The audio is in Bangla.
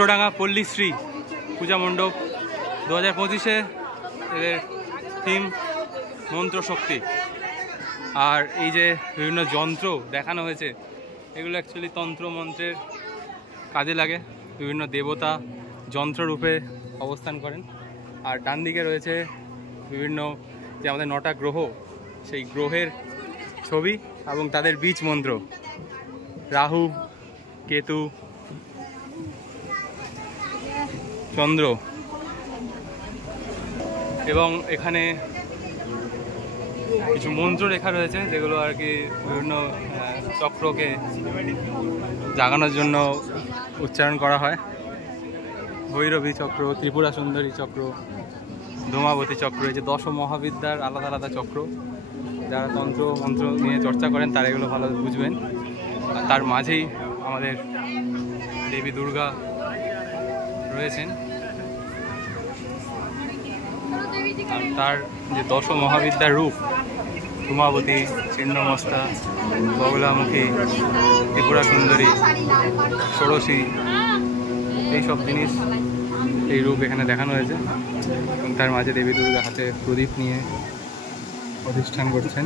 চট্টডাঙ্গা পল্লীশ্রী পূজা মণ্ডপ 2025-এ এদের থিম মন্ত্র শক্তি। আর এই যে বিভিন্ন যন্ত্র দেখানো হয়েছে এগুলো অ্যাকচুয়ালি তন্ত্র মন্ত্রের কাজে লাগে। বিভিন্ন দেবতা যন্ত্ররূপে অবস্থান করেন। আর ডান দিকে রয়েছে বিভিন্ন যে আমাদের 9টা গ্রহ, সেই গ্রহের ছবি এবং তাদের বীজ মন্ত্র, রাহু, কেতু, চন্দ্র। এবং এখানে কিছু মন্ত্র লেখা রয়েছে যেগুলো আর কি বিভিন্ন চক্রকে জাগানোর জন্য উচ্চারণ করা হয়। ভৈরবী চক্র, ত্রিপুরা সুন্দরী চক্র, ধূমাবতী চক্র, এই যে 10 মহাবিদ্যার আলাদা আলাদা চক্র। যারা তন্ত্র মন্ত্র নিয়ে চর্চা করেন তারা এগুলো ভালো বুঝবেন। আর তার মাঝেই আমাদের দেবী দুর্গা রয়েছেন। আর তার যে 10 মহাবিদ্যার রূপ, ধূমাবতী, ছিন্নমস্তা, বগলামুখী, ত্রিপুরা সুন্দরী, ষোড়শী, এইসব জিনিস, এই রূপ এখানে দেখানো হয়েছে। এবং তার মাঝে দেবী দুর্গা হাতে প্রদীপ নিয়ে অধিষ্ঠান করছেন।